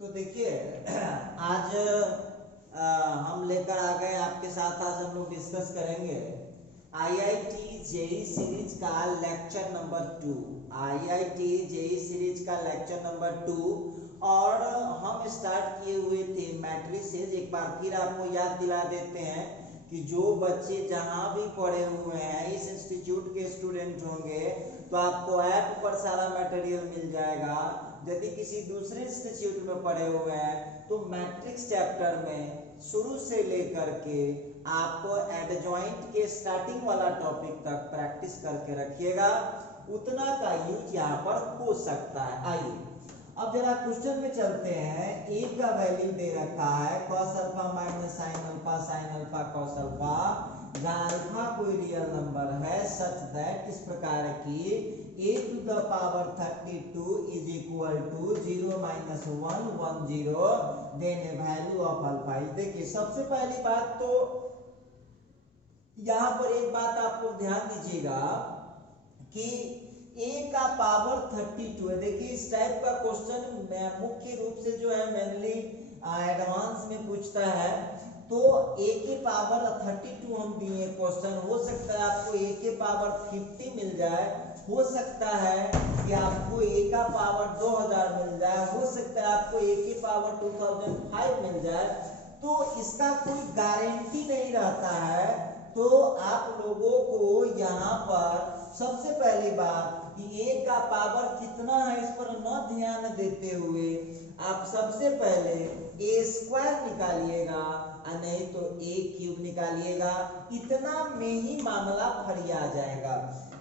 तो देखिए आज हम लेकर आ गए आपके साथ। आज हम लोग डिस्कस करेंगे आईआईटी जेई सीरीज का lecture number 2। IIT JEE series का लेक्चर नंबर 2 और हम स्टार्ट किए हुए थे मैट्रिसेस। एक बार फिर आपको याद दिला देते हैं कि जो बच्चे जहां भी पढ़े हुए हैं इस इंस्टीट्यूट के स्टूडेंट होंगे तो आपको ऐप पर सारा मटेरियल मिल जाएगा। यदि किसी दूसरे इंस्टीट्यूट में पढ़े हुए हैं तो मैट्रिक्स चैप्टर में शुरू से लेकर के आपको एडजॉइंट के स्टार्टिंग वाला टॉपिक तक प्रैक्टिस करके रखिएगा, उतना का यूज यहाँ पर हो सकता है। आइए अब जरा क्वेश्चन में चलते हैं। ए का वैल्यू दे रखा है cos alpha minus sine alpha cos alpha, जहाँ अल्फा कोई रियल नंबर है सच दैट इस प्रकार की a to the power 32 is equal to 0 minus 1 1 0 then a value of alpha is। देखिए सबसे पहली बात तो यहाँ पर एक बात आपको ध्यान दीजिएगा कि a का पावर 32 है। देखिए इस टाइप का क्वेश्चन मुख्य रूप से जो है मेनली एडवांस में पूछता है, तो a के पावर 32 हम दिए क्वेश्चन। हो सकता है आपको a के पावर 50 मिल जाए, हो सकता है कि आपको a का पावर 2000 मिल जाए, हो सकता है आपको a के पावर 2005 मिल जाए, तो इसका कोई गारंटी नहीं रहता है। तो आप लोगों को यहाँ पर सबसे पहली बात कि a का पावर कितना है इस पर न ध्यान देते हुए आप सबसे पहले a स्क्वायर निकालिएगा और नहीं तो a क्यूब निकालिएगा। इतना में ही मामला फरिया जाएगा।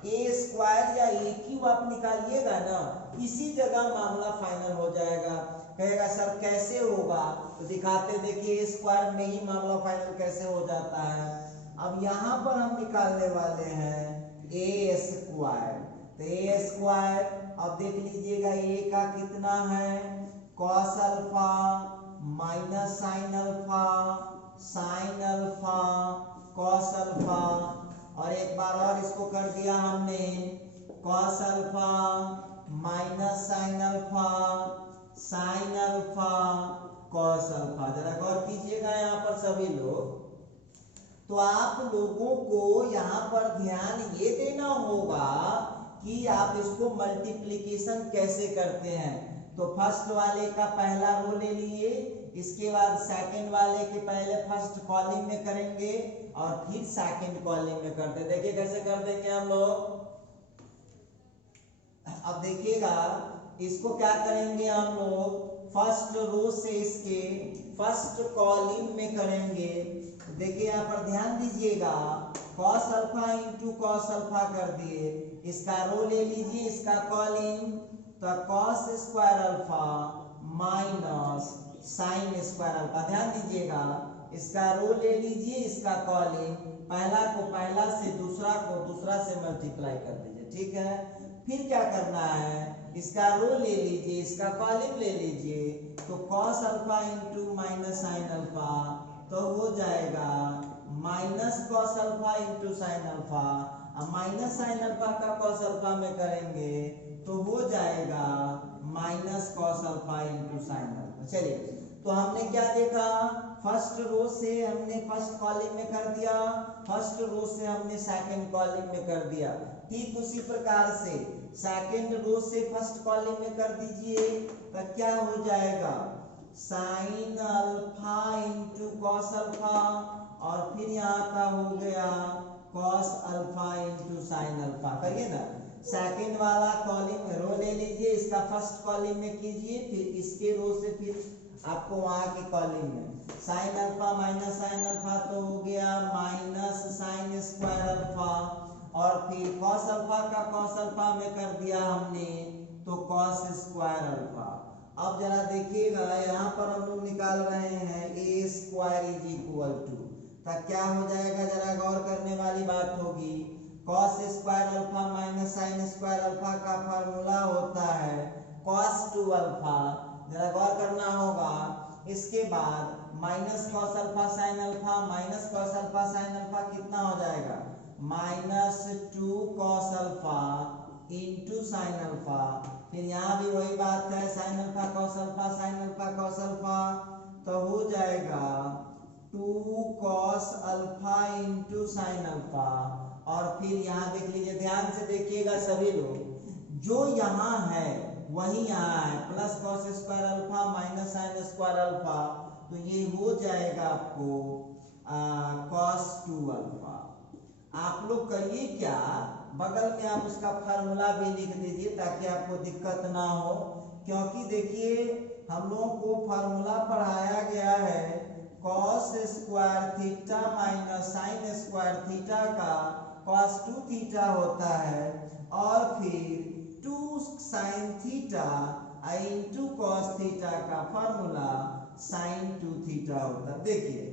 a स्क्वायर या a क्यूब आप निकालिएगा ना, इसी जगह मामला फाइनल हो जाएगा। कहेगा सर कैसे होगा, तो दिखाते देखिए a स्क्वायर में ही मामला फाइनल कैसे हो जाता है। अब यहाँ पर हम निकालने वाले हैं a स्क्वायर, तो a स्क्वायर अब देख लीजिएगा a का कितना है cos alpha minus sine alpha cos alpha, और एक बार और इसको कर दिया हमने cos alpha minus sine alpha cos alpha. जरा गौर कीजिएगा यहाँ पर सभी लोग, तो आप लोगों को यहाँ पर ध्यान ये देना होगा कि आप इसको मल्टीप्लिकेशन कैसे करते हैं। तो फर्स्ट वाले का पहला रो ले लिए, इसके बाद सेकंड वाले के पहले फर्स्ट कॉलम में करेंगे और फिर सेकंड कॉलम में करते। देखिए कैसे कर देंगे हम लोग। अब देखिएगा इसको क्या करेंगे हम लोग, फर्स्ट रो से इसके फर्स्ट कॉलम में करेंगे। देखिए यहाँ पर ध्यान दीजिएगा, cos alpha into cos alpha कर दिए, इसका रो ले लीजिए इसका कॉलम, तो cos square alpha minus sine square alpha. ध्यान दीजिएगा इसका रो ले लीजिए इसका कॉलम, पहला को पहला से दूसरा को दूसरा से मल्टीप्लाई कर दीजिए, ठीक है। फिर क्या करना है, इसका रो ले लीजिए इसका कॉलम ले लीजिए, तो cos alpha into minus sine alpha, तो हो जाएगा minus cos alpha into sine alpha. अब माइनस साइन अल्फा का cos अल्फा में करेंगे तो हो जाएगा minus cos alpha into sine alpha. चलिए तो हमने क्या देखा, फर्स्ट रो से हमने फर्स्ट कॉलम में कर दिया, फर्स्ट रो से हमने सेकंड कॉलम में कर दिया। ठीक उसी प्रकार से सेकंड रो से फर्स्ट कॉलम में कर दीजिए, तो क्या हो जाएगा sine alpha into cos alpha, और फिर यहाँ का हो गया cos alpha into sine alpha. करिए ना, सेकंड वाला कॉलम रो ले लीजिए, इसका फर्स्ट कॉलम में कीजिए, फिर इसके रो से फिर आपको वहां के कॉलम में sine alpha minus sine alpha, तो हो गया माइनस साइन स्क्वायर अल्फा, और फिर कॉस अल्फा का कॉस अल्फा में कर दिया हमने तो कॉस स्क्वायर अल्फा। अब जरा देखिएगा यहाँ पर हम लोग निकाल रहे हैं a square is equal to, तो क्या हो जाएगा, जरा गौर करने वाली बात होगी। cos square alpha minus sine square alpha का फार्मूला होता है cos 2 अल्फा, जरा गौर करना होगा। इसके बाद minus cos alpha sine alpha, minus cos alpha sine alpha कितना हो जाएगा minus 2 cos alpha into sine alpha. फिर यहाँ भी वही बात है, sine alpha cos 2 cos alpha into sine alpha. और फिर यहाँ देख लीजिए, ध्यान से देखिएगा सभी लोग, जो यहाँ है वही यहाँ है, plus cos square alpha minus sine square alpha, तो ये हो जाएगा आपको कॉस 2 अल्फा। आप लोग करिए क्या, बगल में आप उसका फार्मूला भी लिख दीजिए ताकि आपको दिक्कत ना हो, क्योंकि देखिए हम लोगों को फार्मूला पढ़ाया गया है cos square theta minus sine square theta का कॉस 2 थीटा होता है, और फिर 2 sine theta into cos theta का फार्मूला साइन 2 थीटा होता है। देखिए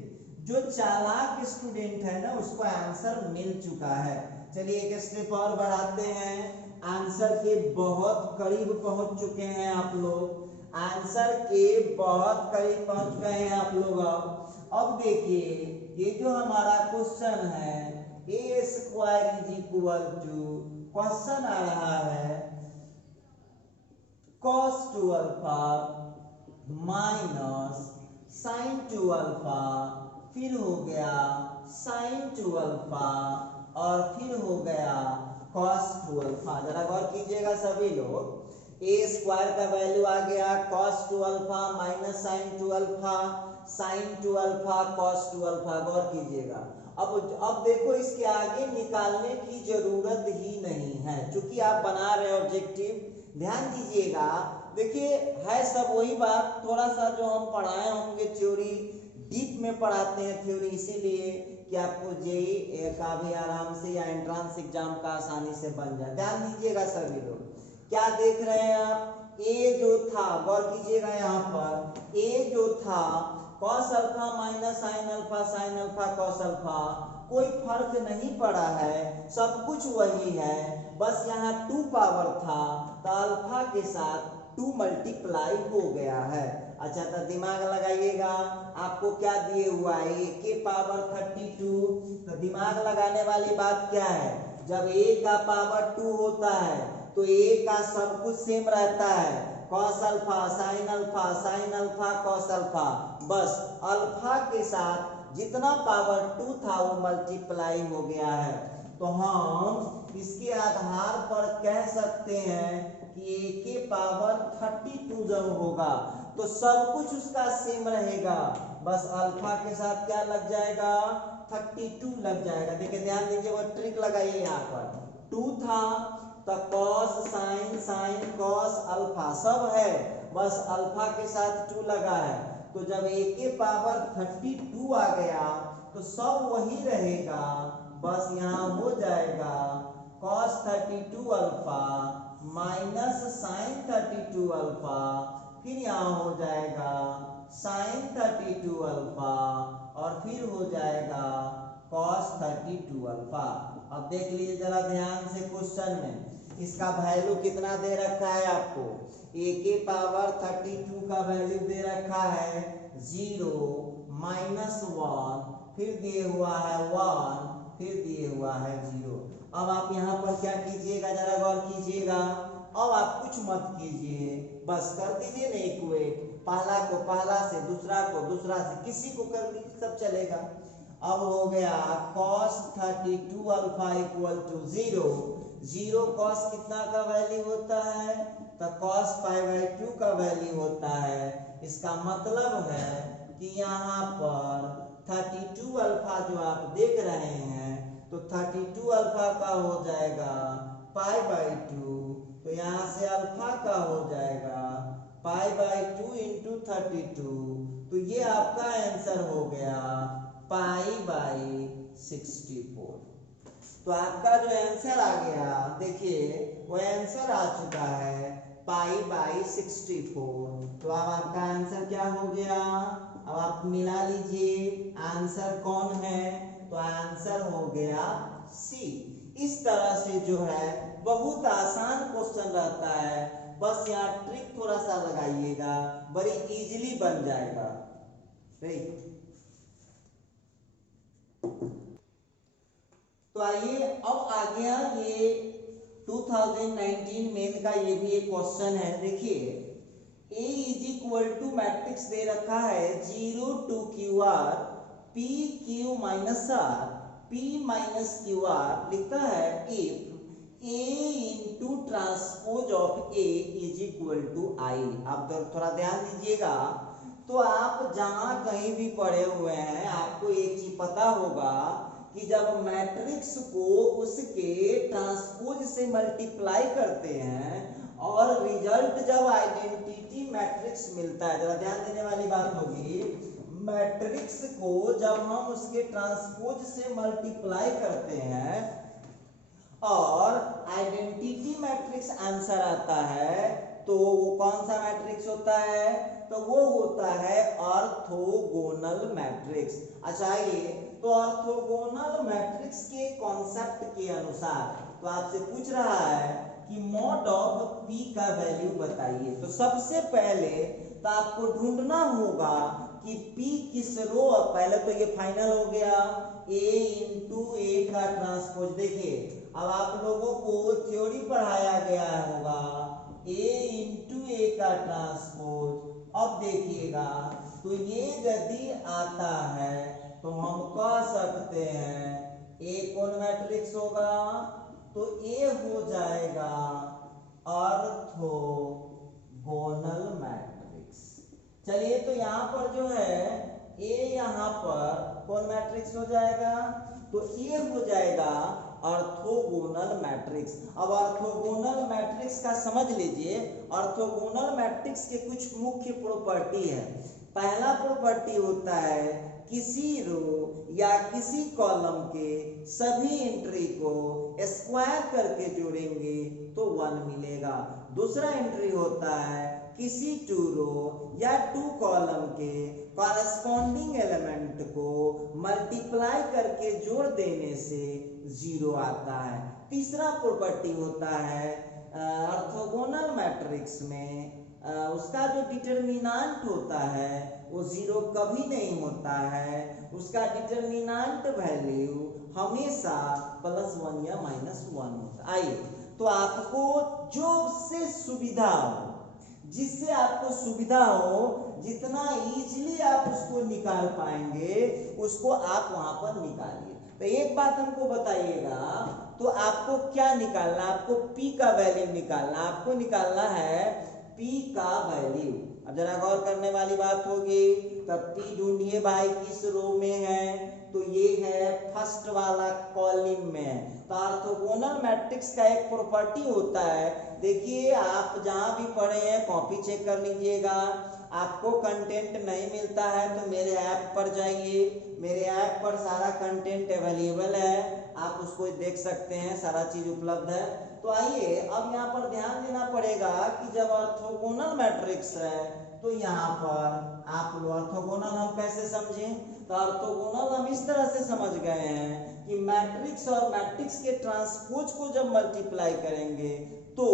जो चालाक स्टूडेंट है ना उसको आंसर मिल चुका है। चलिए एक स्टेप और बढ़ाते हैं, आंसर के बहुत करीब पहुंच चुके हैं आप लोग, आंसर के बहुत करीब पहुंच गए हैं आप लोग। अब देखिए ये जो हमारा क्वेश्चन है A square is equal to, question आ रहा है cos 2 alpha minus sine 2 alpha, फिर हो गया साइन 2 अल्फा, और फिर हो गया cos 2 अल्फा। जरा गौर कीजिएगा सभी लोग, ए स्क्वायर का वैल्यू आ गया cos 2 alpha minus sine 2 alpha, sine 2 alpha cos 2 alpha. गौर कीजिएगा, अब देखो इसके आगे निकालने की जरूरत ही नहीं है, क्योंकि आप बना रहे हो ऑब्जेक्टिव। ध्यान दीजिएगा, देखिए है सब वही बात, थोड़ा सा जो हम पढ़ाए होंगे थ्योरी डीप में पढ़ाते हैं थ्योरी, इसीलिए कि आपको जेईई का भी आराम से या एंट्रेंस एग्जाम का आसानी से बन जाए। ध्यान दीजिएगा सभी लोग, क्या देख रहे हैं आप, ए जो था, गौर कीजिएगा यहाँ पर ए जो था cos alpha minus sine alpha, sine alpha cos alpha, कोई फर्क नहीं पड़ा है, सब कुछ वही है, बस यहाँ 2 पावर था तो अल्फा के साथ 2 मल्टीप्लाई हो गया है। अच्छा तो दिमाग लगाइएगा, आपको क्या दिए हुआ है ए के पावर 32, तो दिमाग लगाने वाली बात क्या है, जब ए का पावर 2 होता है तो ए का सब कुछ सेम रहता है, cos alpha sine alpha, sine alpha cos alpha, बस अल्फा के साथ जितना पावर 2 था वो मल्टीप्लाई हो गया है। तो हम इसके आधार पर कह सकते हैं कि ए के पावर 32 जब होगा तो सब कुछ उसका सेम रहेगा, बस अल्फा के साथ क्या लग जाएगा, 32 लग जाएगा। देखिए ध्यान दीजिए, वो ट्रिक लगाइए, यहाँ पर 2 था तो cos sine, sine cos alpha सब है, बस अल्फा के साथ 2 लगा है, तो जब ए के पावर 32 आ गया तो सब वही रहेगा, बस यहाँ हो जाएगा cos 32 alpha minus sine 32 alpha, फिर यहाँ हो जाएगा साइन 32 अल्फा, और फिर हो जाएगा cos 32 अल्फा। अब देख लीजिए जरा ध्यान से क्वेश्चन में, इसका वैल्यू कितना दे रखा है आपको, ए के पावर 32 का वैल्यू दे रखा है 0 माइनस 1, फिर दिए हुआ है 1, फिर दिए हुआ है 0। अब आप यहाँ पर क्या कीजिएगा, जरा गौर कीजिएगा, अब आप कुछ मत कीजिए, बस कर दीजिए ना इक्वेट, पहला को पहला से, दूसरा को दूसरा से, किसी को कर लीजिए सब चलेगा। अब हो गया cos 32 alpha equal to 0, 0 cos कितना का वैल्यू होता है, तो cos π/2 का वैल्यू होता है। इसका मतलब है कि यहाँ पर 32 अल्फा जो आप देख रहे हैं तो 32 अल्फा का हो जाएगा π/2, तो यहाँ से अल्फा का हो जाएगा π/2 इंटू 32, तो ये आपका आंसर हो गया π/64। तो आपका जो आंसर आ गया, देखिए वो आंसर आ चुका है π/64। तो अब आपका आंसर क्या हो गया, अब आप मिला लीजिए आंसर कौन है, तो आंसर हो गया सी। इस तरह से जो है बहुत आसान क्वेश्चन रहता है, बस यहाँ ट्रिक थोड़ा सा लगाइएगा, बड़ी इजीली बन जाएगा। ठीक, तो आइए अब आ गया ये 2019 मेन का ये भी एक क्वेश्चन है। देखिए A is equal to matrix दे रखा है 0 2 QR P Q minus R, P minus Q R लिखता है if A into transpose of A is equal to I. आप थोड़ा ध्यान दीजिएगा, तो आप जहां कहीं भी पढ़े हुए हैं आपको एक चीज पता होगा कि जब मैट्रिक्स को उसके ट्रांसपोज से मल्टीप्लाई करते हैं और रिजल्ट जब आइडेंटिटी मैट्रिक्स मिलता है, जरा ध्यान देने वाली बात होगी, मैट्रिक्स को जब हम उसके ट्रांसपोज से मल्टीप्लाई करते हैं और आइडेंटिटी मैट्रिक्स आंसर आता है, तो वो कौन सा मैट्रिक्स होता है? तो वो होता है ऑर्थोगोनल मैट्रिक्स। अच्छा ये तो ऑर्थोगोनल मैट्रिक्स के कॉन्सेप्ट के अनुसार तो आपसे पूछ रहा है कि मॉड ऑफ पी का वैल्यू बताइए। तो सबसे पहले तो आपको ढूंढना होगा कि पी किस रो, पहले तो ये फाइनल हो गया ए इंटू ए का ट्रांसपोज। देखिए अब आप लोगों को थ्योरी पढ़ाया गया होगा ए इंटू ए का ट्रांसपोज। अब देखिएगा तो ये यदि आता है तो हम कह सकते हैं ए कौन मैट्रिक्स होगा? तो ए हो जाएगा ऑर्थोगोनल मैट्रिक्स। चलिए तो यहाँ पर जो है ए यहाँ पर कौन मैट्रिक्स हो जाएगा? तो ए हो जाएगा ऑर्थोगोनल मैट्रिक्स। अब ऑर्थोगोनल मैट्रिक्स का समझ लीजिए, ऑर्थोगोनल मैट्रिक्स के कुछ मुख्य प्रॉपर्टी है। पहला प्रॉपर्टी होता है किसी रो या किसी कॉलम के सभी एंट्री को स्क्वायर करके जोड़ेंगे तो 1 मिलेगा। दूसरा एंट्री होता है किसी टू रो या टू कॉलम के कॉरस्पॉन्डिंग एलिमेंट को मल्टीप्लाई करके जोड़ देने से 0 आता है। तीसरा प्रॉपर्टी होता है ऑर्थोगोनल मैट्रिक्स में उसका जो डिटरमिनेंट होता है वो 0 कभी नहीं होता है, उसका डिटरमिनेंट वैल्यू हमेशा +1 या -1 होता है। आइए तो आपको जो से सुविधा हो, जिससे आपको सुविधा हो, जितना इजीली आप उसको निकाल पाएंगे उसको आप वहां पर निकालिए। तो एक बात हमको बताइएगा, तो आपको क्या निकालना? आपको P का वैल्यू निकालना, आपको निकालना है P का वैल्यू। अब जरा गौर करने वाली बात होगी, तब P ढूंढिए भाई किस रो में है? तो ये है फर्स्ट वाला कॉलम में है। तो ऑर्थोगोनल मैट्रिक्स का एक प्रॉपर्टी होता है, देखिए आप जहां भी पढ़े हैं कॉपी चेक कर लीजिएगा। आपको कंटेंट नहीं मिलता है तो मेरे ऐप पर जाइए, मेरे ऐप पर सारा कंटेंट अवेलेबल है, आप उसको देख सकते हैं, सारा चीज उपलब्ध है। तो आइए अब यहाँ पर ध्यान देना पड़ेगा कि जब ऑर्थोगोनल मैट्रिक्स है तो यहाँ पर आप लोग ऑर्थोगोनल हम कैसे समझें? तो ऑर्थोगोनल हम इस तरह से समझ गए हैं कि मैट्रिक्स और मैट्रिक्स के ट्रांसपोज को जब मल्टीप्लाई करेंगे तो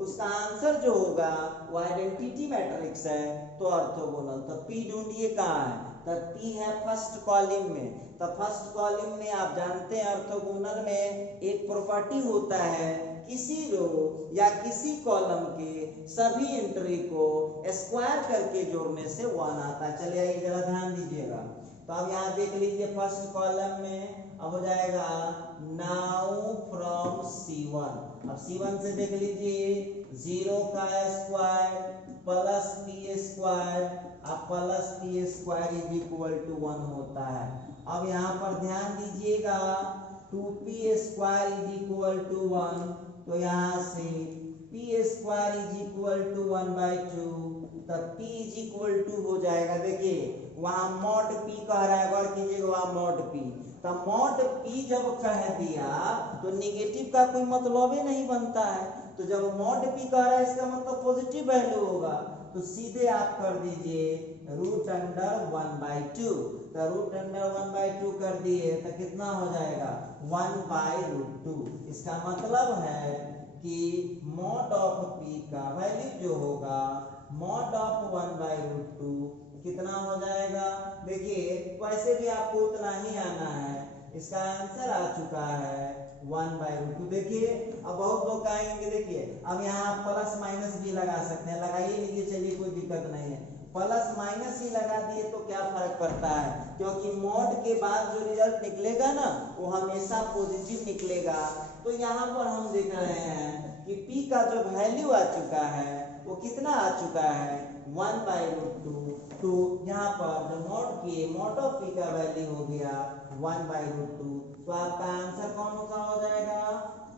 उसका आंसर जो होगा वो आइडेंटिटी मैट्रिक्स है, तो ऑर्थोगोनल। तो P ढूंढिए कहाँ है? तो P है फर्स्ट कॉलम में। तो फर्स्ट कॉलम में आप जानते हैं ऑर्थोगोनल में एक प्रॉपर्टी होता है किसी रो या किसी कॉलम के सभी एंट्री को स्क्वायर करके जोड़ने से 1 आता है। चलिए आइए जरा ध्यान दीजिएगा। तो अब यहाँ देख लीजिए फर्स्ट कॉलम में अब हो जाएगा नाउ फ्रॉम C1। अब C1 से देख लीजिए 0 का स्क्वायर प्लस P स्क्वायर, अब plus P square is equal to 1 होता है। अब यहाँ पर ध्यान दीजिएगा 2P square is equal to 1, तो यहाँ से P square is equal to 1/2, तब P इज इक्वल टू हो जाएगा। देखिए वहां मॉड P कह रहा है, गौर कीजिएगा वहां मॉड P। तो मॉड P जब कह दिया तो निगेटिव का कोई मतलब ही नहीं बनता है, तो जब मॉड P कह रहा है इसका मतलब पॉजिटिव वैल्यू होगा, तो सीधे आप कर दीजिए √1/2। तो √1/2 कर दिए तो कितना हो जाएगा 1/√2। इसका मतलब है कि मॉड ऑफ P का वैल्यू जो होगा मॉड ऑफ 1/√2 कितना हो जाएगा? देखिए वैसे भी आपको उतना ही आना है, इसका आंसर आ चुका है 1/√2। देखिए अब बहुत लोग कहेंगे, देखिए अब यहाँ प्लस माइनस भी लगा सकते हैं, लगाइए लीजिए, चलिए कोई दिक्कत नहीं है। प्लस माइनस ही लगा दिए तो क्या फर्क पड़ता है, क्योंकि मॉड के बाद जो रिजल्ट निकलेगा ना वो हमेशा पॉजिटिव निकलेगा। तो यहाँ पर हम देख रहे हैं कि p का जो वैल्यू आ चुका है वो कितना आ चुका है 1/√2। तो यहाँ पर जो मॉड किए मॉड ऑफ p का वैल्यू हो गया 1/√2। तो आपका आंसर कौन सा हो जाएगा,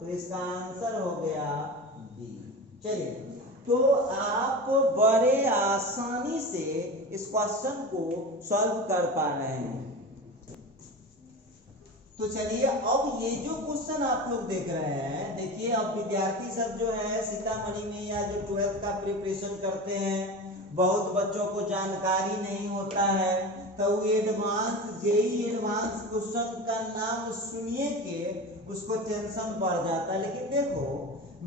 तो इसका आंसर हो गया बी। चलिए, तो आप बड़े आसानी से इस क्वेश्चन को सॉल्व कर पा रहे हैं। तो चलिए, अब ये जो क्वेश्चन आप लोग देख रहे हैं, देखिए अब विद्यार्थी सब जो है सीतामढ़ी में या जो 12th का प्रिपरेशन करते हैं, बहुत बच्चों को जानकारी नहीं होता है, तो वो एडवांस जेई एडवांस क्वेश्चन का नाम सुनिए के उसको टेंशन बढ़ जाता है। लेकिन देखो,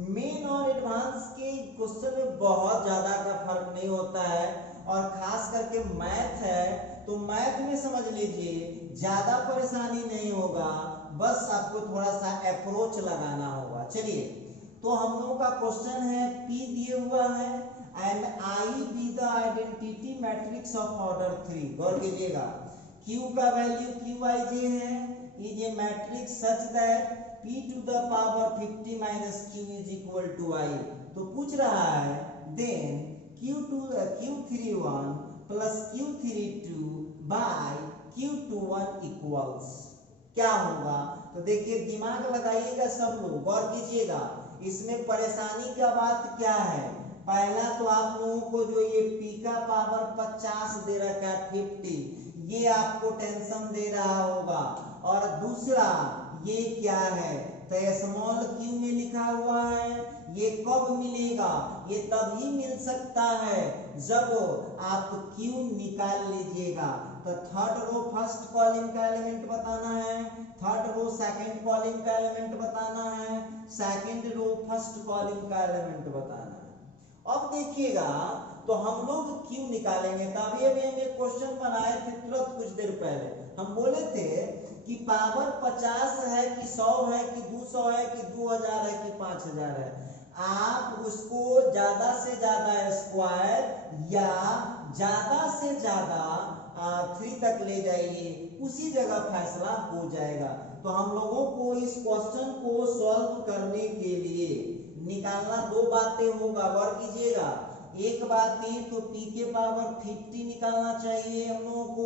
मेन और एडवांस के क्वेश्चन में बहुत ज़्यादा का फर्क नहीं होता है, और खास करके मैथ है तो मैथ में समझ लीजिए ज़्यादा परेशानी नहीं होगा, बस आपको थोड़ा सा अप्रोच लगाना होगा। चलिए, तो हम लोगों का क्वेश्चन है P दिए हुआ है and I be the identity matrix of order 3। गौर कीजिएगा, Q का वैल्यू QIJ है, is a matrix such that P to the power 50 minus Q is equal to I। तो पूछ रहा है then Q31 plus Q32 by Q21 equals क्या होगा। तो देखिए, दिमाग लगाइएगा सब लोग, गौर कीजिएगा, इसमें परेशानी का बात क्या है। पहला तो आप लोगों को जो ये P का पावर 50 दे रखा है 50, ये आपको टेंशन दे रहा होगा। और दूसरा ये क्या है, तो स्मॉल q में लिखा हुआ है, ये कब मिलेगा, ये तभी मिल सकता है जब आप q निकाल लीजिएगा। तो थर्ड रो फर्स्ट कॉलम का एलिमेंट बताना है, थर्ड रो सेकंड कॉलम का एलिमेंट बताना है, सेकंड रो फर्स्ट कॉलम का एलिमेंट बताना है। अब देखिएगा, तो हम लोग क्यों निकालेंगे, तभी अभी हम एक क्वेश्चन बनाए थे तुरंत कुछ देर पहले, हम बोले थे कि पावर 50 है कि 100 है कि 200 है कि 2000 है कि 5000 है। आप उसको ज्यादा से ज्यादा स्क्वायर या ज्यादा से ज्यादा 3 तक ले जाइए, उसी जगह फैसला हो जाएगा। तो हम लोगों को इस क्वेश्चन को सॉल्व करने के लिए निकालना दो बातें होगा, गौर कीजिएगा। एक बात ये तो p के पावर 50 निकालना चाहिए हम लोगों को,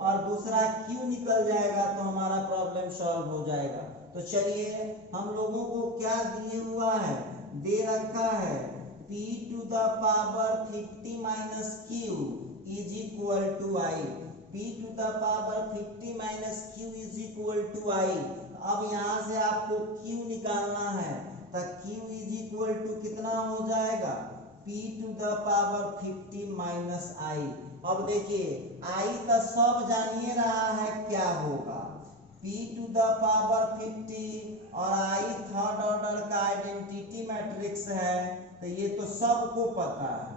और दूसरा q निकल जाएगा तो हमारा प्रॉब्लम सॉल्व हो जाएगा। तो चलिए, हम लोगों को क्या दिए हुआ है, दे रखा है p to the power 50 minus q is equal to i। p to the power 50 minus q is equal to i। अब यहाँ से आपको q निकालना है, तो q इज इक्वल टू कितना हो जाएगा, p to the power 50 minus i। अब देखिए, i तो सब जानिए रहा है क्या होगा, p टू द पावर 50, और i थर्ड ऑर्डर का आइडेंटिटी मैट्रिक्स है, तो ये तो सबको पता है,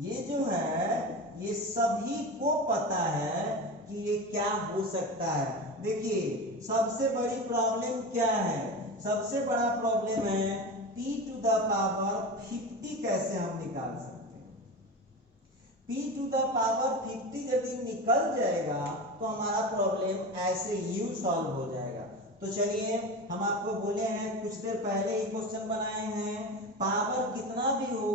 ये जो है ये सभी को पता है कि ये क्या हो सकता है। देखिए, सबसे बड़ी प्रॉब्लम क्या है, सबसे बड़ा प्रॉब्लम है p टू द पावर 50 कैसे हम निकाल सकते हैं। p टू द पावर 50 यदि निकल जाएगा तो हमारा प्रॉब्लम ऐसे ही सॉल्व हो जाएगा। तो चलिए, हम आपको बोले हैं कुछ देर पहले ही क्वेश्चन बनाए हैं, पावर कितना भी हो,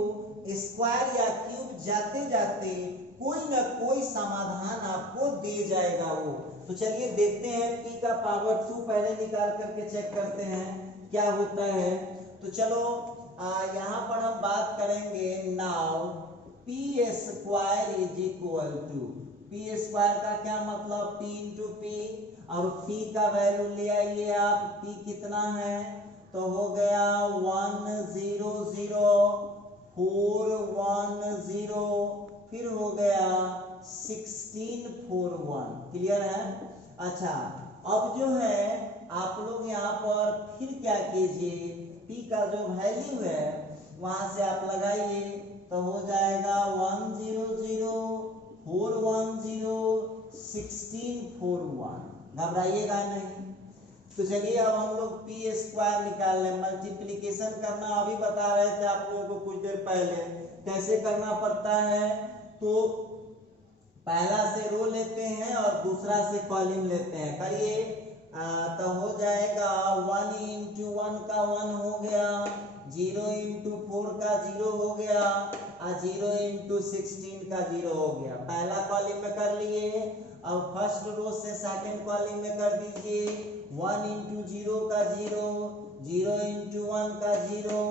स्क्वायर या क्यूब जाते जाते कोई ना कोई समाधान आपको दे जाएगा वो। तो चलिए देखते हैं, p का पावर 2 पहले निकाल करके चेक करते हैं क्या होता है। तो चलो, यहाँ पर हम बात करेंगे now p square is equal to, p square का क्या मतलब, p इंटू p, और p का वैल्यू ले आइए आप, p कितना है, तो हो गया 100,410, फिर हो गया 1641। क्लियर है। अच्छा, अब जो है आप लोग यहाँ पर फिर क्या कीजिए, p का जो वैल्यू है वहां से आप लगाइए, तो हो जाएगा 100,410,1641। घबराइएगा नहीं। तो चलिए, अब हम लोग p स्क्वायर निकाल लें, मल्टीप्लीकेशन करना अभी बता रहे थे आप लोगों को कुछ देर पहले, कैसे करना पड़ता है। तो पहला से रो लेते हैं और दूसरा से कॉलम लेते हैं, करिए। तो हो जाएगा 1 इंटू 1 का 1 हो गया, 0 इंटू 4 का 0 हो गया, और 0 इंटू 16 का 0 हो गया। पहला कॉलम में कर लिए, अब फर्स्ट रो से सेकंड कॉलम में कर दीजिए। 1 इंटू 0 का 0, 0 इंटू 1 का 0,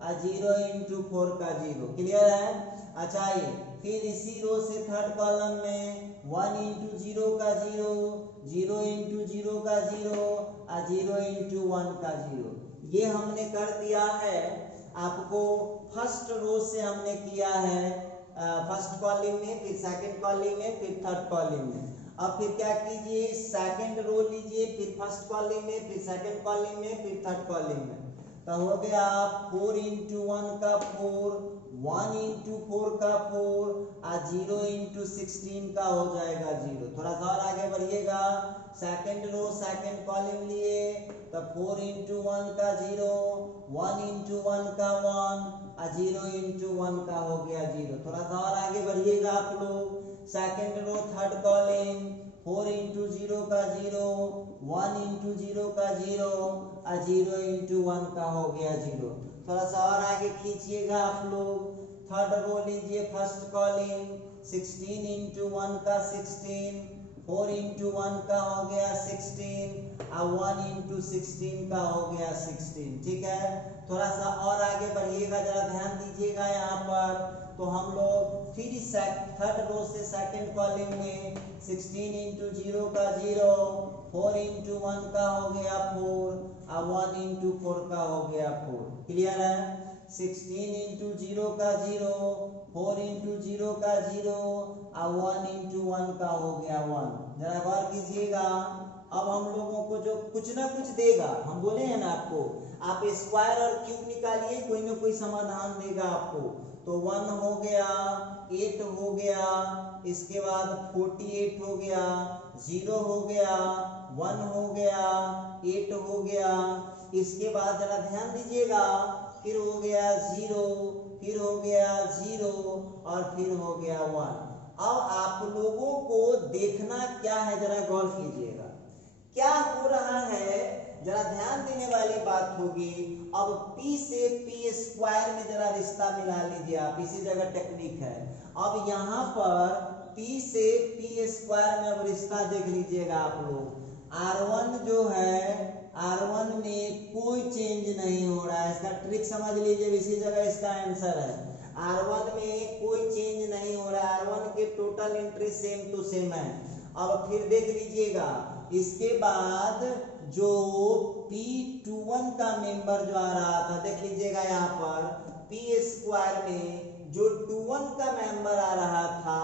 और 0 इंटू 4 का 0। क्लियर है? अच्छा, ये फिर इसी रो से थर्ड कॉलम में 1 इंटू 0 का 0, 0 इंटू 0 का 0, और 0 इंटू 1 का 0। ये हमने कर दिया है। आपको फर्स्ट रो से हमने किया है, फर्स्ट कॉलम में, फिर सेकंड कॉलम में, फिर थर्ड कॉलम में। अब फिर क्या कीजिए, सेकंड रो लीजिए, फिर फर्स्ट कॉलम में, फिर सेकंड कॉलम में, फिर थर्ड कॉलम में। तो हो गया 4 इंटू 1 का 4, 1 इंटू 4 का 4, और 0 इंटू 16 का हो जाएगा 0। थोड़ा सा और आगे बढ़िएगा, सेकंड रो सेकंड कॉलम लिए, तो 4 इंटू 1 का 0, 1 इंटू 1 का 1, और 0 इंटू 1 का हो गया 0। थोड़ा सा और आगे बढ़िएगा आप लोग, second row third column, 4 into 0 का 0, 1 इंटू 0 का 0, और 0 इंटू 1 का हो गया 0। थोड़ा सा और आगे खींचिएगा आप लोग, थर्ड रो लीजिए फर्स्ट कॉलम, 16 इंटू 1 का 16, 4 इंटू 1 का हो गया 16, और 1 इंटू 16 का हो गया 16। ठीक है? थोड़ा सा और आगे बढ़िएगा, जरा ध्यान दीजिएगा यहाँ पर। तो हम लोग फिर थर्ड रो से सेकंड कॉलम में 16 इंटू 0 का 0, 4 इंटू 1 का हो गया 4, और 1 इंटू 4 का हो गया 4। क्लियर है? 16 इंटू 0 का 0, 4 इंटू 0 का 0, और 1 इंटू 1 का हो गया 1। जरा गौर कीजिएगा, अब हम लोगों को जो कुछ ना कुछ देगा, हम बोले हैं ना आपको, आप स्क्वायर और क्यूब निकालिए, कोई ना कोई समाधान देगा आपको। तो 1 हो गया, 8 हो गया, इसके बाद 48 हो गया, 0 हो गया, 1 हो गया, 8 हो गया, इसके बाद जरा ध्यान दीजिएगा, फिर हो गया 0, फिर हो गया 0, और फिर हो गया 1। अब आप लोगों को देखना क्या है, जरा गौर कीजिएगा क्या हो रहा है, जरा ध्यान देने वाली बात होगी। अब p से p स्क्वायर में जरा रिश्ता मिला लीजिए आप, इसी जगह टेक्निक है। अब यहाँ पर p से p स्क्वायर में अब रिश्ता देख लीजिएगा आप लोग। r1 जो है, r1 में कोई चेंज नहीं हो रहा है, इसका ट्रिक समझ लीजिए, इसी जगह इसका आंसर है। r1 में कोई चेंज नहीं हो रहा है, r1 के total entry same to same है। अब फिर देख लीजिएगा, इसके बाद जो p21 का मेंबर जो आ रहा था, देख लीजिएगा यहाँ पर p स्क्वायर में जो 21 का मेंबर आ रहा था,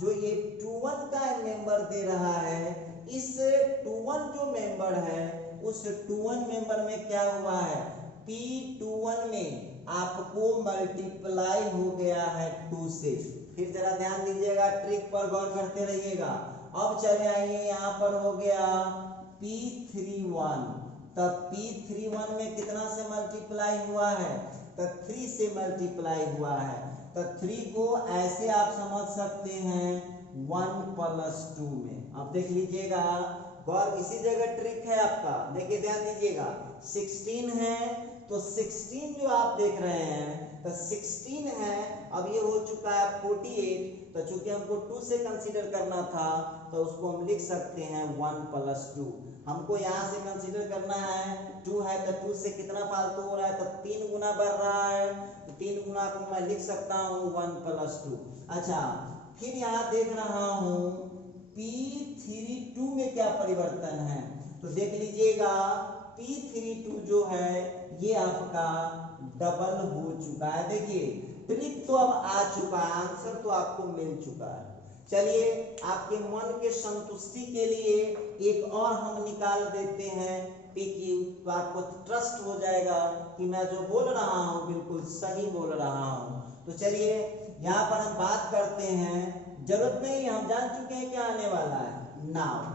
जो ये 21 का मेंबर दे रहा है, इस 21 जो मेंबर है, उस 21 मेंबर में क्या हुआ है, p21 में आपको मल्टीप्लाई हो गया है 2 से। फिर जरा ध्यान दीजिएगा, ट्रिक पर गौर करते रहिएगा। अब चले आइए, यहाँ पर हो गया p31, तब p31 में कितना से मल्टीप्लाई हुआ है, तब 3 से मल्टीप्लाई हुआ है। तब 3 को ऐसे आप समझ सकते हैं 1 प्लस 2 में। अब देख लीजिएगा, गौर, इसी जगह ट्रिक है आपका, देखिए ध्यान दीजिएगा। 16 है, तो 16 जो आप देख रहे हैं, तो 16 है, अब ये हो चुका है 48, तो चूंकि हमको 2 से कंसीडर करना था, तो उसको हम लिख सकते हैं 1 प्लस 2। हमको यहाँ से कंसीडर करना है, 2 है तो 2 से कितना फालतू हो रहा है, तो 3 गुना बढ़ रहा है, तो 3 गुना को मैं लिख सकता हूँ 1 प्लस 2। अच्छा, फिर यहाँ देख रहा हूँ p32 में क्या परिवर्तन है, तो देख लीजिएगा, p32 जो है ये आपका डबल हो चुका है। देखिए ट्रिक तो अब आ चुका है, आंसर तो आपको मिल चुका है। चलिए, आपके मन के संतुष्टि के लिए एक और हम निकाल देते हैं PQ, तो आपको ट्रस्ट हो जाएगा कि मैं जो बोल रहा हूँ बिल्कुल सही बोल रहा हूँ। तो चलिए, यहाँ पर हम बात करते हैं, जरूरत नहीं, हम जान चुके हैं क्या आने वाला है, नाउ।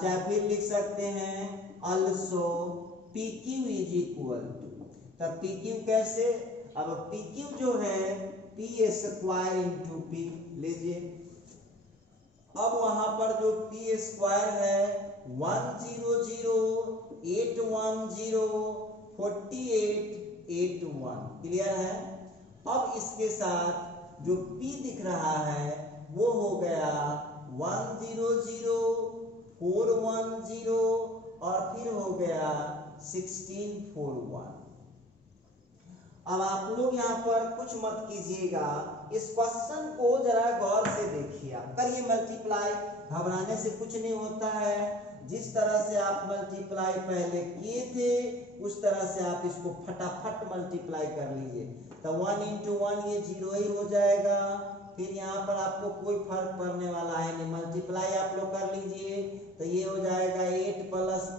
चाहे फिर लिख सकते हैं also PQ is equal to, तब PQ कैसे, अब PQ जो है p स्क्वायर इंटू p लीजिए, अब वहां पर जो पी स्क्वायर है 100,810,4881 क्लियर है। अब इसके साथ जो पी दिख रहा है वो हो गया 100,410 और फिर हो गया 1641। अब आप लोग यहाँ पर कुछ मत कीजिएगा, इस क्वेश्चन को जरा गौर से देखिए, आप करिए मल्टीप्लाई, घबराने से कुछ नहीं होता है। जिस तरह से आप मल्टीप्लाई पहले किए थे उस तरह से आप इसको फटाफट मल्टीप्लाई कर लीजिए। तो 1 into 1 ये 0 ही हो जाएगा, फिर यहाँ पर आपको कोई फर्क पड़ने वाला है नहीं, मल्टीप्लाई आप लोग कर लीजिए। तो ये हो जाएगा 8 +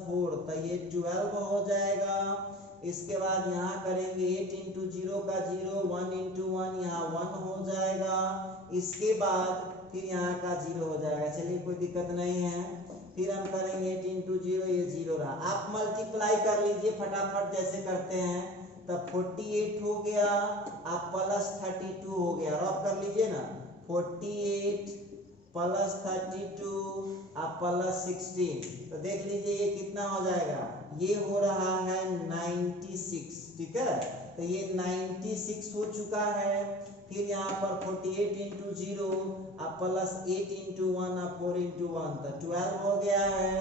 4 तो ये 12 हो जाएगा। इसके बाद यहाँ करेंगे 8 into 0 का 0, 1 into 1 यहाँ 1 हो जाएगा। इसके बाद फिर यहाँ का 0 हो जाएगा, चलिए कोई दिक्कत नहीं है। फिर हम करेंगे 8 into 0, ये 0 रहा। आप मल्टीप्लाई कर लीजिए फटाफट जैसे करते हैं। तब 48 हो गया, आप +32 हो गया, रब कर लीजिए ना, 48 + 32 आप +16, तो देख लीजिए ये कितना हो जाएगा, ये हो रहा है 96, ठीक है। तो ये 96 हो चुका है। फिर यहाँ पर 48 into 0 आप +8 into 1 आप 4 into 1 तो 12 हो गया है।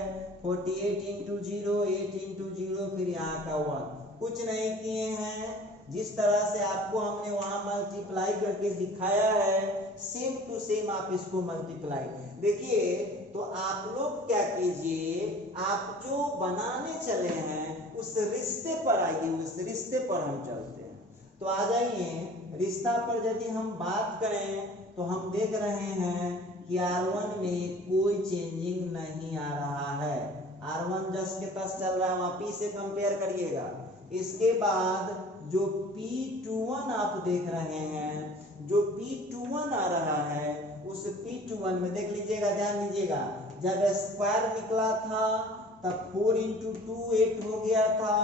48 into 0 8 into 0 फिर यहाँ का 1, कुछ नहीं किए हैं। जिस तरह से आपको हमने वहां मल्टीप्लाई करके दिखाया है सेम टू सेम आप इसको मल्टीप्लाई देखिए। तो आप लोग क्या कीजिए, आप जो बनाने चले हैं उस रिश्ते पर आइए, उस रिश्ते पर हम चलते हैं। तो आ जाइए, रिश्ता पर यदि हम बात करें तो हम देख रहे हैं कि R1 में कोई चेंजिंग नहीं आ रहा है, R1 जस के तस चल रहा है, वहां P से कंपेयर करिएगा। इसके बाद जो P21 आप देख रहे हैं, जो P21 आ रहा है उस P21 में देख लीजिएगा, ध्यान दीजिएगा, जब स्क्वायर निकला था तब 4 into 2 8 हो गया था,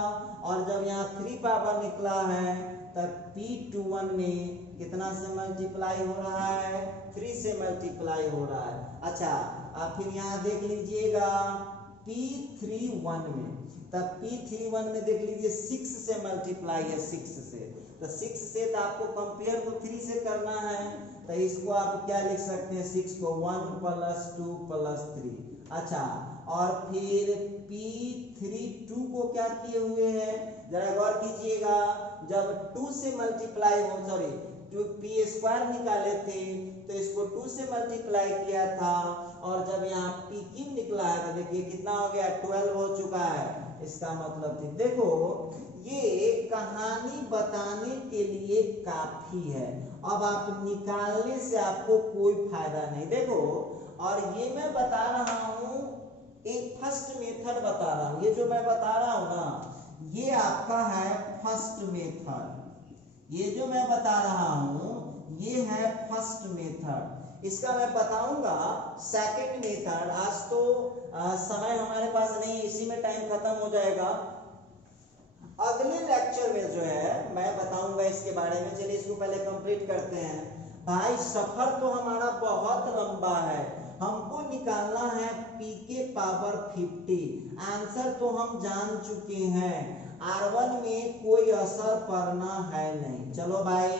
और जब यहाँ 3 पावर निकला है तब P21 में कितना से मल्टीप्लाई हो रहा है, 3 से मल्टीप्लाई हो रहा है। अच्छा, आप फिर यहाँ देख लीजिएगा P31 में, तब P31 में देख लीजिए 6 से मल्टीप्लाई है, 6 से, तो 6 से तो आपको कंपेयर तो 3 से करना है, तो इसको आप क्या लिख सकते हैं, 6 को 1 + 2 + 3। अच्छा, और फिर P32 को क्या किए हुए हैं, जरा गौर कीजिएगा, जब 2 से मल्टीप्लाई हो, सॉरी जो P स्क्वायर निकाले थे तो इसको 2 से मल्टीप्लाई किया था, और जब यहाँ P क्यूब निकला है तो देखिए कितना हो गया, 12 हो चुका है। इसका मतलब थी, देखो ये कहानी बताने के लिए काफी है, अब आप निकालने से आपको कोई फायदा नहीं। देखो, और ये मैं बता रहा हूं, एक फर्स्ट मेथड बता रहा हूं, ये जो मैं बता रहा हूं ना ये आपका है फर्स्ट मेथड, ये जो मैं बता रहा हूं ये है फर्स्ट मेथड। इसका मैं बताऊंगा सेकंड मेथड, आज तो समय हमारे पास नहीं, इसी में टाइम खत्म हो जाएगा। अगले लेक्चर में जो है मैं बताऊंगा इसके बारे में। चलिए इसको पहले कंप्लीट करते हैं। भाई सफर तो हमारा बहुत लंबा है, हमको निकालना है P के पावर 50। आंसर तो हम जान चुके हैं, R1 में कोई असर पड़ना है नहीं। चलो भाई,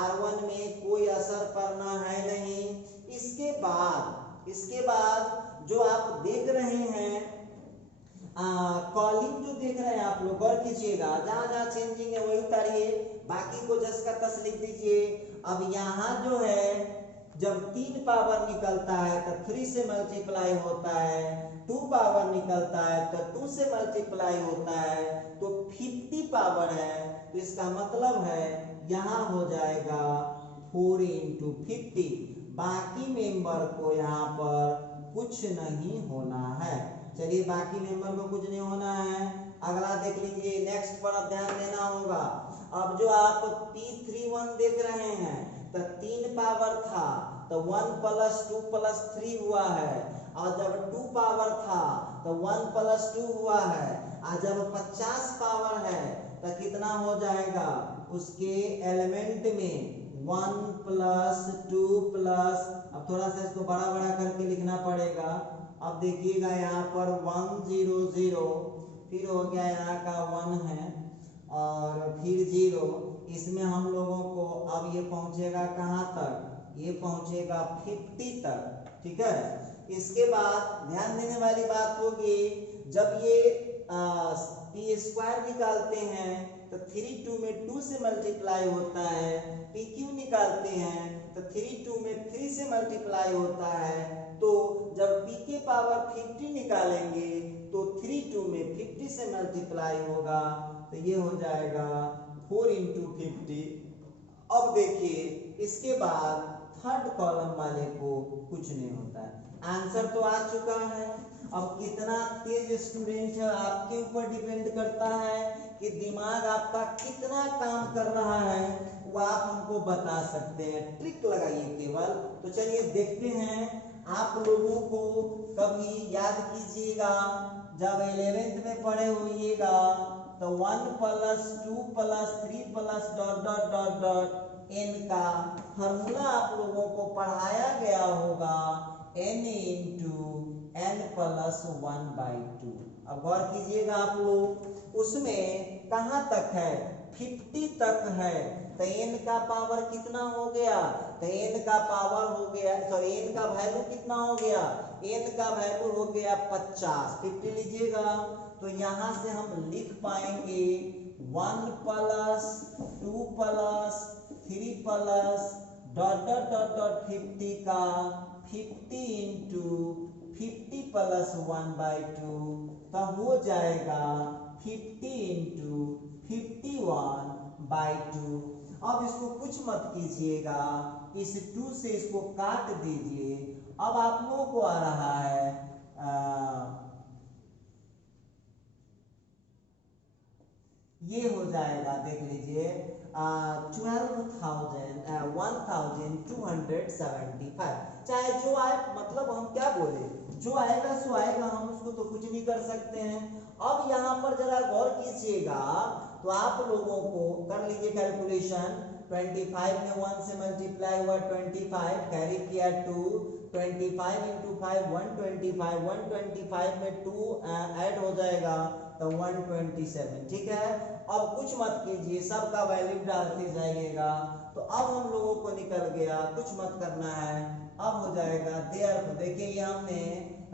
R1 में कोई असर पड़ना है नहीं। इसके बाद जो आप देख रहे हैं कॉलिंग जो देख रहे हैं आप लोग गौर कीजिएगा, जहां जहां चेंजिंग है वही उतारिए, बाकी को जस का तस लिख दीजिए। अब यहाँ जो है जब 3 पावर निकलता है तो 3 से मल्टीप्लाई होता है, 2 पावर निकलता है तो 2 से मल्टीप्लाई होता है, तो 50 पावर है, तो इसका मतलब है यहाँ हो जाएगा 4 into 50। बाकी मेंबर को यहाँ पर कुछ नहीं होना है। चलिए, बाकी मेंबर को कुछ नहीं होना है। अगला देख लीजिए, नेक्स्ट पर अब ध्यान देना होगा। अब जो आप P31 देख रहे हैं तो 3 पावर था तो 1 + 2 + 3 हुआ है, और जब 2 पावर था तो 1 + 2 हुआ है, और जब 50 पावर है तो कितना हो जाएगा, उसके एलिमेंट में 1 प्लस 2 प्लस, अब थोड़ा सा इसको बड़ा बड़ा करके लिखना पड़ेगा। अब देखिएगा यहाँ पर 1 0 0, फिर हो गया यहाँ का 1 है और फिर 0, इसमें हम लोगों को अब ये पहुंचेगा कहाँ तक, ये पहुंचेगा 50 तक, ठीक है। इसके बाद ध्यान देने वाली बात होगी, जब ये पी स्क्वायर निकालते हैं तो 3 2 में 2 से मल्टीप्लाई होता है, पी क्यू निकालते हैं तो 3 2 में 3 से मल्टीप्लाई होता है। तो जब पी के पावर 50 निकालेंगे तो 3 2 में 50 से मल्टीप्लाई होगा, तो ये हो जाएगा 4 × 50। अब देखिए इसके बाद थर्ड कॉलम वाले को कुछ नहीं होता है, आंसर तो आ चुका है। अब कितना तेज स्टूडेंट है आपके ऊपर डिपेंड करता है कि दिमाग आपका कितना काम कर रहा है, वो आप हमको बता सकते हैं, ट्रिक लगाइए केवल। तो चलिए देखते हैं, आप लोगों को कभी याद कीजिएगा जब 11th में पढ़े होइएगा तो 1 plus 2 plus 3 plus dot dot dot dot n का फॉर्मूला आप लोगों को पढ़ाया गया होगा, n × n प्लस 1/2। अब गौर कीजिएगा आप लोग, उसमें कहाँ तक है, 50 तक है, तो n का पावर कितना हो गया, तो n का पावर हो गया, सॉरी n का वैल्यू कितना हो गया, n का वैल्यू हो गया 50, 50 लीजिएगा। तो यहाँ से हम लिख पाएंगे 1 plus 2 plus 3 plus dot dot dot dot 50 का 50 × 50 प्लस 1/2, तो हो जाएगा 50 × 51/2। अब इसको कुछ मत कीजिएगा, इस 2 से इसको काट दीजिए। अब आप लोगों को आ रहा है ये हो जाएगा, देख लीजिए 1275, चाहे जो आए, मतलब हम क्या बोले, जो आएगा सो आएगा, हम उसको तो कुछ नहीं कर सकते हैं। अब यहाँ पर जरा गौर कीजिएगा, तो आप लोगों को कर लीजिए कैलकुलेशन, 25 में 1 से मल्टीप्लाई हुआ 25, कैरी किया 2, 25 × 5 125, 125 में 2 ऐड हो जाएगा तो 127, ठीक है। अब कुछ मत कीजिए, सबका वैल्यू डालते जाइएगा। तो अब हम लोगों को निकल गया, कुछ मत करना है, अब हो जाएगा देयर। देखिए ये हमने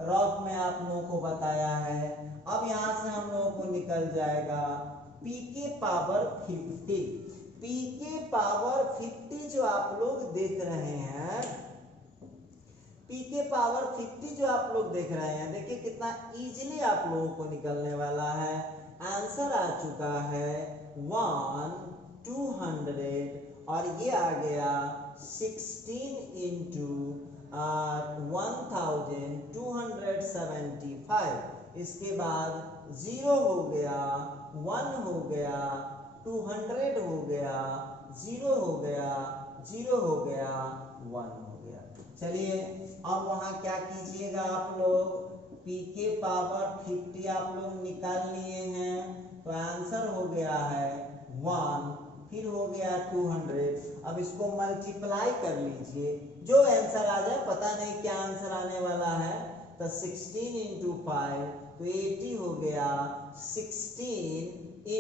रफ में आप लोगों को बताया है। अब यहाँ से हम लोगों को निकल जाएगा p के पावर 50, p के पावर 50 जो आप लोग देख रहे हैं, p के पावर 50 जो आप लोग देख रहे हैं, देखिए कितना इजीली आप लोगों को निकलने वाला है। आंसर आ चुका है 1 200 और ये आ गया 16 × 1275। इसके बाद 0 हो गया, 1 हो गया, 200 हो गया, 0 हो गया, 0 हो गया, 1 हो गया। चलिए अब वहां क्या कीजिएगा आप लोग, p के पावर 50 आप लोग निकाल लिए हैं, तो आंसर हो गया है 1, फिर हो गया 200। अब इसको मल्टीप्लाई कर लीजिए, जो आंसर आ जाए, पता नहीं क्या आंसर आने वाला है, तो 16 × 5 तो 80 हो गया, 16 ×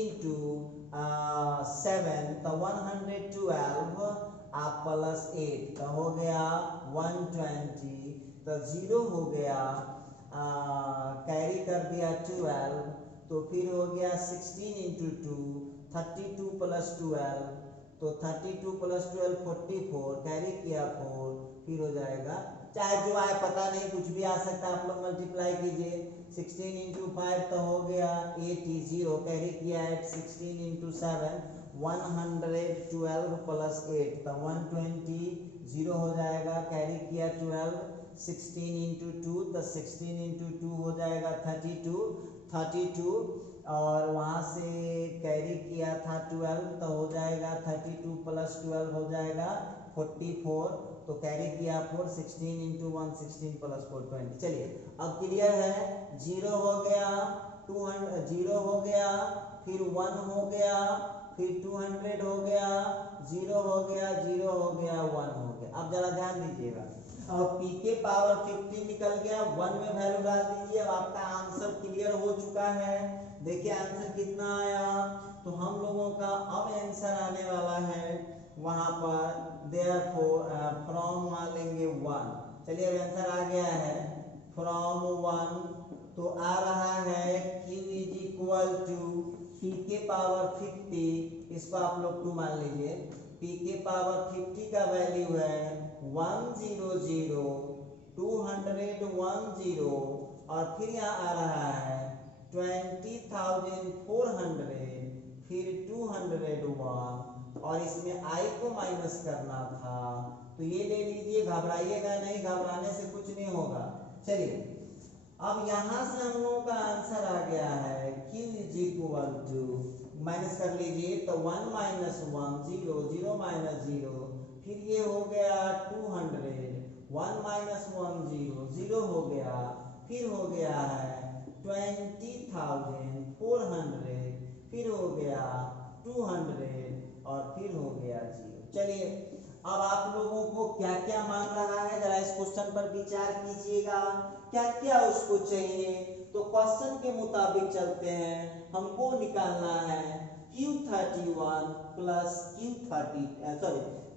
7 तो 112 आप प्लस 8 तो हो गया 120, तो 0 हो गया, कैरी कर दिया 12, तो फिर हो गया 16 × 2 32 + 12, तो 32 + 12 44, कैरी किया 4, फिर हो जाएगा, चाहे जो आए पता नहीं, कुछ भी आ सकता है, आप लोग मल्टीप्लाई कीजिए। 16 × 5 तो हो गया 80, 0 कैरी किया 8, 16 × 7 112 + 8 तो 120, 0 हो जाएगा, कैरी किया 12, 16 × 2 तो 16 × 2 हो जाएगा 32 और वहाँ से कैरी किया था 12 तो हो जाएगा 32 + 12 हो जाएगा 44, तो कैरी किया 4, 16 × 1 16 + 4 20। चलिए अब क्लियर है, 0 हो गया, 0 हो गया, फिर 1 हो गया, फिर 200 हो गया, 0 हो गया, 0 हो गया, 1 हो गया। अब जरा ध्यान दीजिएगा, अब p के पावर 50 निकल गया, 1 में वैल्यू डाल दीजिए। अब आपका आंसर क्लियर हो चुका है। देखिए आंसर कितना आया, तो हम लोगों का अब आंसर आने वाला है वहां पर देयरफॉर फ्रॉम वहां लेंगे 1। चलिए अब आंसर आ गया है फ्रॉम 1, तो आ रहा है q is equal to p के पावर 50, इसको आप लोग 2 मान लीजिए। p के पावर 50 का वैल्यू है 100, 210 और फिर यहाँ आ रहा है 20,400, फिर 201 और इसमें i को माइनस करना था, तो ये ले लीजिए। घबराइएगा नहीं, घबराने से कुछ नहीं होगा। चलिए अब यहाँ से हम लोगों का आंसर आ गया है q is equal to, minus कर लीजिए तो 1 माइनस 1 0, 0 माइनस 0, फिर ये हो गया 200, 1 माइनस 1 0, 0 हो गया, फिर हो गया है 20,400, फिर हो गया 200 और फिर हो गया 0। चलिए अब आप लोगों को क्या क्या मांग रहा है, जरा इस क्वेश्चन पर विचार कीजिएगा, क्या क्या उसको चाहिए। तो क्वेश्चन के मुताबिक चलते हैं, हमको निकालना है Q31 plus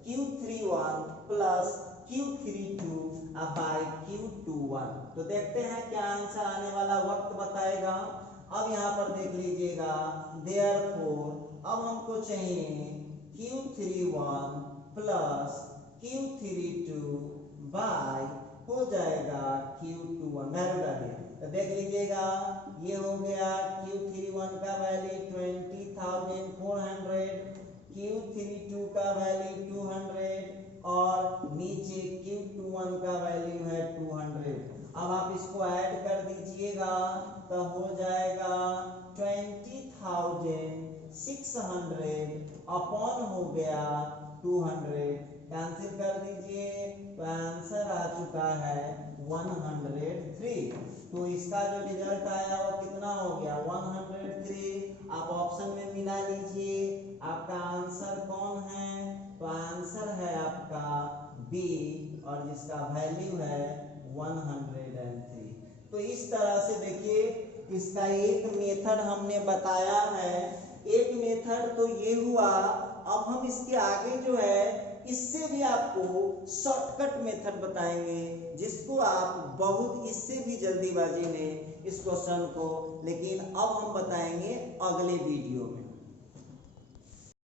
Q31 plus Q32 by Q21। तो देखते हैं क्या आंसर आने वाला, वक्त बताएगा। अब यहाँ पर देख लीजिएगा, देयरफॉर अब हमको चाहिए Q31 प्लस Q32 बाई हो जाएगा Q21, वैल्यू डालिए तो देख लीजिएगा, ये हो गया Q31 का वैल्यू 20,400, Q32 का वैल्यू 200 और नीचे Q21 का वैल्यू है 200। अब आप इसको ऐड कर दीजिएगा तो हो जाएगा 20,600 अपॉन हो गया 200, कैंसिल कर दीजिए तो आंसर आ चुका है 103। तो इसका जो रिजल्ट आया वो कितना हो गया 103। आप ऑप्शन में मिला लीजिए, आपका आंसर कौन है, तो आंसर है आपका बी और जिसका वैल्यू है 103। तो इस तरह से देखिए इसका एक मेथड हमने बताया है। एक मेथड तो ये हुआ, अब हम इसके आगे जो है इससे भी आपको शॉर्टकट मेथड बताएंगे, जिसको आप बहुत इससे भी जल्दीबाजी में इस क्वेश्चन को, लेकिन अब हम बताएंगे अगले वीडियो में।